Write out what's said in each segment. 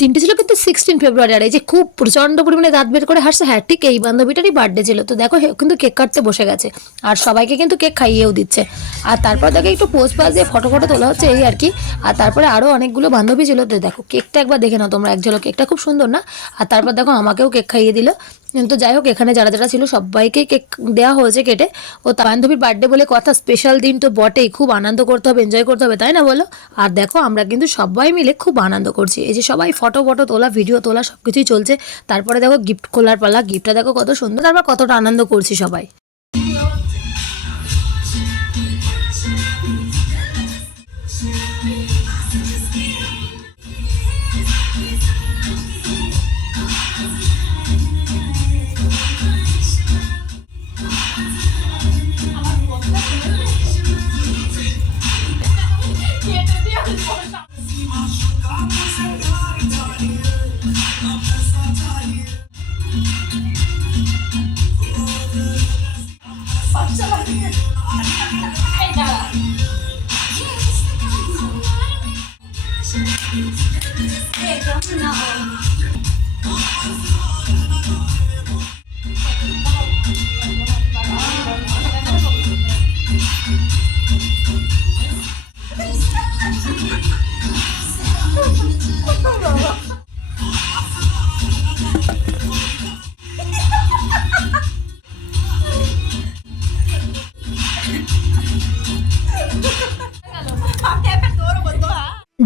দিনটি ছিল কিন্তু 16 ফেব্রুয়ারি, আর এই যে খুব প্রচন্ড পরিমাণে দাঁত বের করে হাসছে, হ্যাঁ ঠিক এই বান্ধবীটারই বার্থডে ছিল। তো দেখো কিন্তু কেক কাটতে বসে গেছে, আর সবাইকে কিন্তু কেক খাইয়েও দিচ্ছে। আর তারপর দেখো একটু পোজ পাস দিয়ে ফটো ফটো তোলা হচ্ছে এই আর কি। আর তারপরে আরও অনেকগুলো বান্ধবী ছিল। তো দেখো কেকটা একবার দেখে নাও তোমরা এক ঝলক, কেকটা খুব সুন্দর না? আর তারপর দেখো আমাকেও কেক খাইয়ে দিল। কিন্তু যাই হোক, এখানে যারা যারা ছিল সবাইকে কেক দেওয়া হয়েছে কেটে। ও তার বান্ধবীর বার্থডে বলে কথা, স্পেশাল দিন তো বটেই, খুব আনন্দ করতে হবে, এনজয় করতে হবে, তাই না বলো? আর দেখো আমরা কিন্তু সবাই মিলে খুব আনন্দ করছি, এই যে সবাই ফটো ফটো তোলা, ভিডিও তোলা সব কিছুই চলছে। তারপরে দেখো গিফট খোলার পালা, গিফটটা দেখো কত সুন্দর, তারপর কতটা আনন্দ করছি সবাই।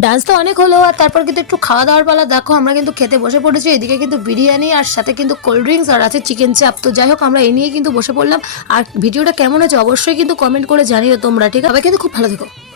ডান্স তো অনেক হলো, আর তারপর কিন্তু একটু খাওয়া দাওয়ার পালা। দেখো আমরা কিন্তু খেতে বসে পড়েছি, এদিকে কিন্তু বিরিয়ানি আর সাথে কিন্তু কোল্ড ড্রিঙ্কস আর আছে চিকেন চাপ। তো যাই হোক আমরা এই নিয়ে কিন্তু বসে পড়লাম। আর ভিডিওটা কেমন হয়েছে অবশ্যই কিন্তু কমেন্ট করে জানিও তোমরা, ঠিক আছে? সবাই কিন্তু খুব ভালো থেকো।